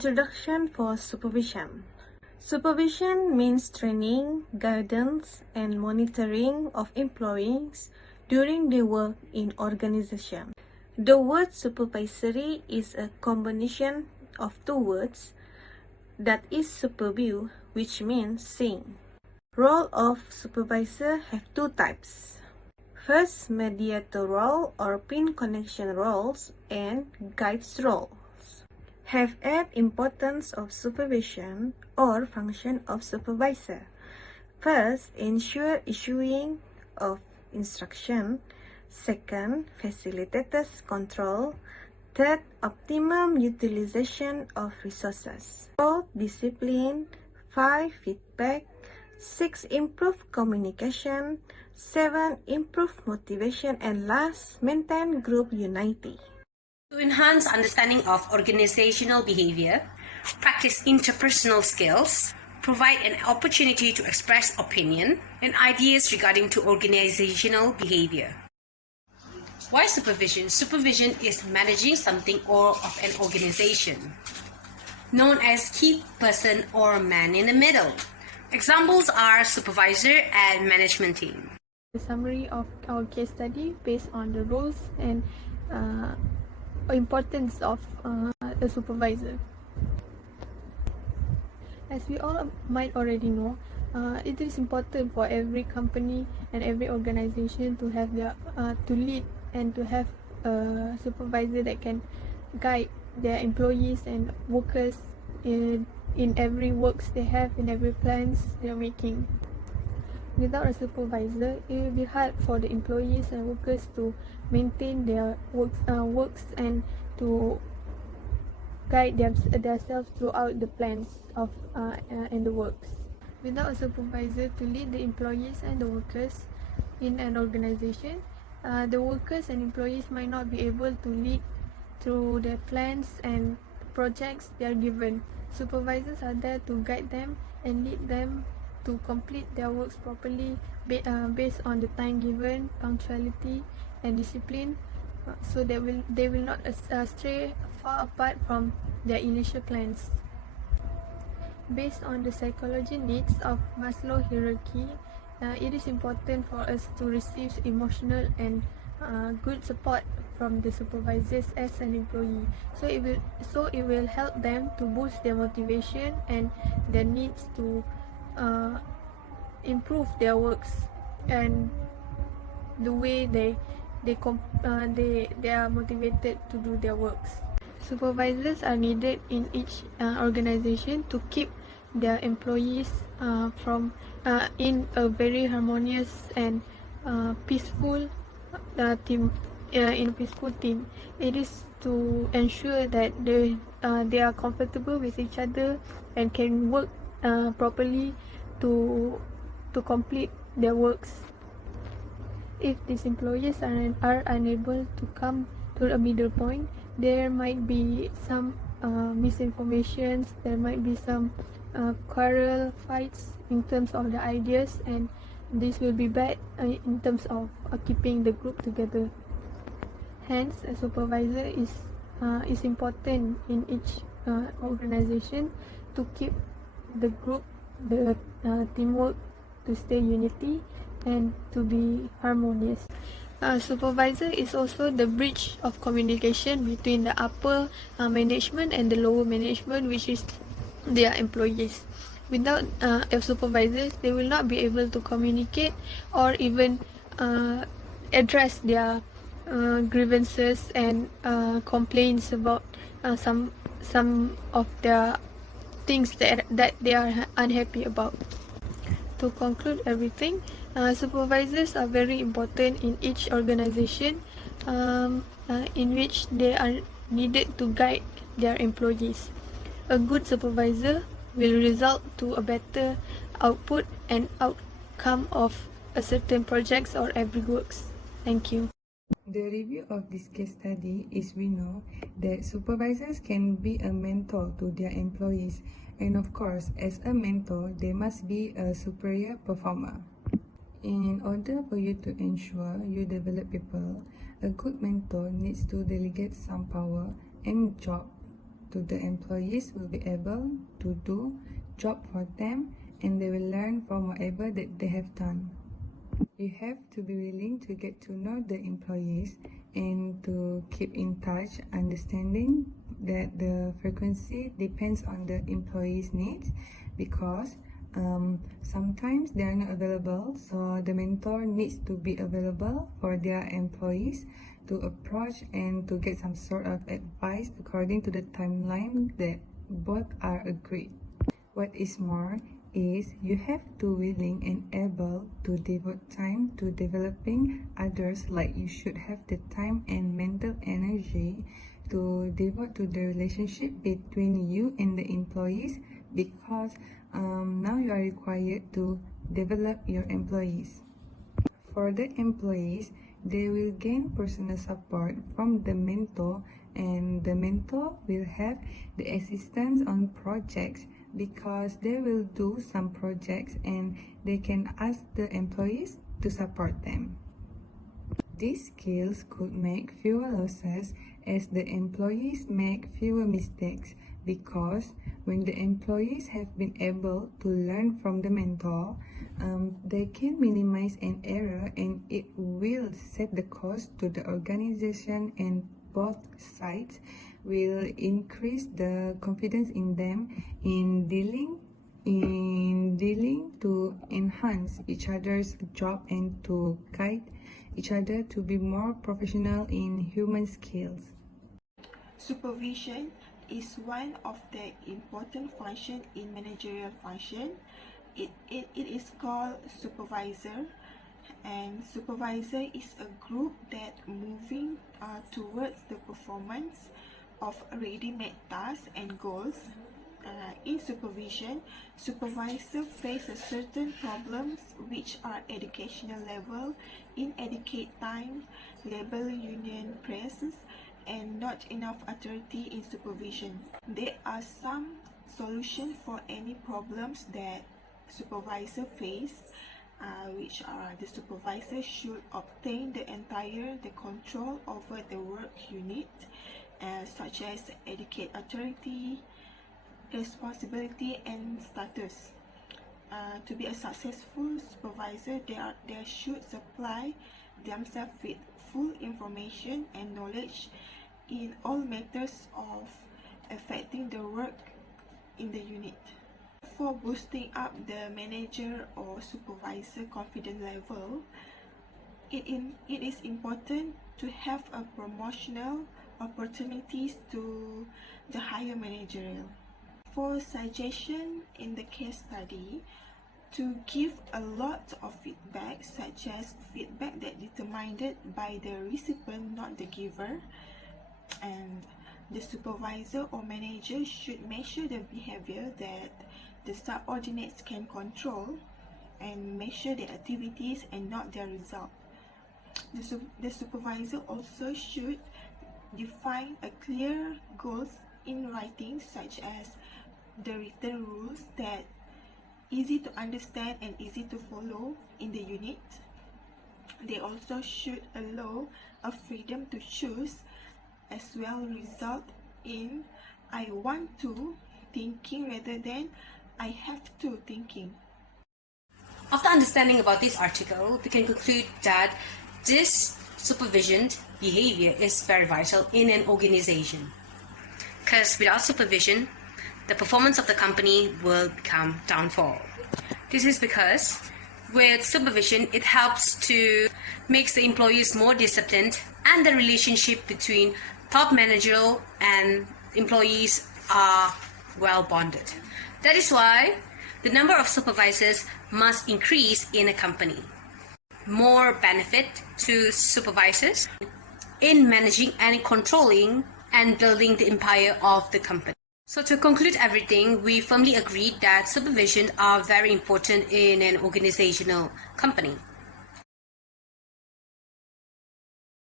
Introduction for supervision. Supervision means training, guidance, and monitoring of employees during their work in organization. The word supervisory is a combination of two words that is superview, which means seeing. Role of supervisor have two types. First, mediator role or pin connection roles and guides roles. Have at importance of supervision or function of supervisor. First, ensure issuing of instruction. Second, facilitators control. Third, optimum utilization of resources. 4, discipline. 5, feedback. 6, improve communication. 7, improve motivation. And last, maintain group unity. To enhance understanding of organizational behavior, practice interpersonal skills, provide an opportunity to express opinion and ideas regarding to organizational behavior. Why supervision? Supervision is managing something or of an organization, known as key person or man in the middle. Examples are supervisor and management team. The summary of our case study based on the roles and importance of a supervisor. As we all might already know, it is important for every company and every organization to have their to lead and to have a supervisor that can guide their employees and workers in every works they have, in every plans they are making. Without a supervisor, it will be hard for the employees and workers to maintain their works and to guide themselves throughout the plans of and the works. Without a supervisor to lead the employees and the workers in an organization, the workers and employees might not be able to lead through their plans and projects they are given. Supervisors are there to guide them and lead them to complete their works properly based on the time given, punctuality and discipline, so they will not stray far apart from their initial plans. Based on the psychology needs of Maslow hierarchy, it is important for us to receive emotional and good support from the supervisors as an employee. So it will help them to boost their motivation and their needs to improve their works and the way they are motivated to do their works. Supervisors are needed in each organization to keep their employees from in a very harmonious and peaceful team. In a peaceful team, it is to ensure that they are comfortable with each other and can work properly to complete their works. If these employees are unable to come to a middle point, there might be some misinformations, there might be some quarrel, fights in terms of the ideas, and this will be bad in terms of keeping the group together. Hence, a supervisor is important in each organization to keep the group, the teamwork to stay unity and to be harmonious. Supervisor is also the bridge of communication between the upper management and the lower management, which is their employees. Without a supervisor, they will not be able to communicate or even address their grievances and complaints about some of their things that they are unhappy about. To conclude everything, supervisors are very important in each organization in which they are needed to guide their employees. A good supervisor will result to a better output and outcome of a certain projects or every works. Thank you. The review of this case study is we know that supervisors can be a mentor to their employees, and of course, as a mentor, they must be a superior performer. In order for you to ensure you develop people, a good mentor needs to delegate some power and job to the employees will be able to do job for them, and they will learn from whatever that they have done. You have to be willing to get to know the employees and to keep in touch, understanding that the frequency depends on the employees' needs, because sometimes they are not available, so the mentor needs to be available for their employees to approach and to get some sort of advice according to the timeline that both are agreed. What is more is you have to willing and able to devote time to developing others, like you should have the time and mental energy to devote to the relationship between you and the employees, because now you are required to develop your employees. For the employees, they will gain personal support from the mentor, and the mentor will have the assistance on projects, because they will do some projects and they can ask the employees to support them. These skills could make fewer losses as the employees make fewer mistakes, because when the employees have been able to learn from the mentor, they can minimize an error, and it will save the cost to the organization, and both sides will increase the confidence in them in dealing to enhance each other's job and to guide each other to be more professional in human skills. Supervision is one of the important functions in managerial function. It is called supervisor, and supervisor is a group that moving towards the performance of ready-made tasks and goals. In supervision, supervisor faces certain problems which are educational level, inadequate time, labor union presence, and not enough authority in supervision. There are some solutions for any problems that supervisor face, which are the supervisor should obtain the control over the work unit, such as educate authority, responsibility, and status. To be a successful supervisor, they should supply themselves with full information and knowledge in all matters of affecting the work in the unit. For boosting up the manager or supervisor confidence level, it is important to have a promotional opportunities to the higher managerial. For suggestion in the case study, to give a lot of feedback, such as feedback that determined by the recipient, not the giver, and the supervisor or manager should measure the behavior that the subordinates can control and measure their activities and not their result. The supervisor also should define a clear goals in writing, such as the written rules that easy to understand and easy to follow in the unit. They also should allow a freedom to choose, as well result in I want to thinking rather than I have to thinking. After understanding about this article, we can conclude that this supervision behavior is very vital in an organization. Because without supervision, the performance of the company will become downfall. This is because with supervision, it helps to make the employees more disciplined, and the relationship between top managerial and employees are well bonded. That is why the number of supervisors must increase in a company. More benefit to supervisors in managing and controlling and building the empire of the company. So to conclude everything, we firmly agreed that supervision are very important in an organizational company.